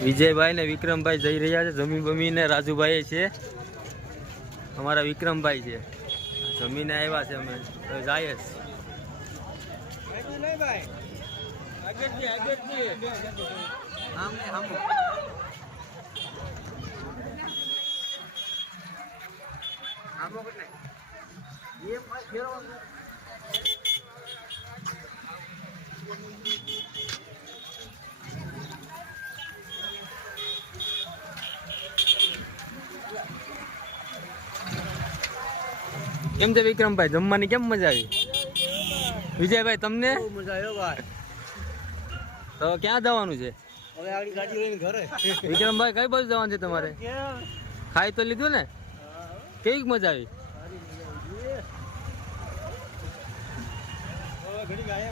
વિજયભાઈ ને વિક્રમભાઈ જઈ રહ્યા છે જમી બમી ને રાજુભાઈ છે અમારા વિક્રમભાઈ છે જમીને આવ્યા છે અમે તો જાય કેમ છે વિક્રમભાઈ જમવાની કેમ મજા આવી વિજયભાઈ તમને મજા આવ્યો ભાઈ તો ક્યાં જવાનું છે હવે આગળ ગાડી લઈને ઘરે વિક્રમભાઈ કઈ બાજુ જવાનું છે તમારે ખાઈ તો લીધું ને કેવી મજા આવી ઘડી ગયા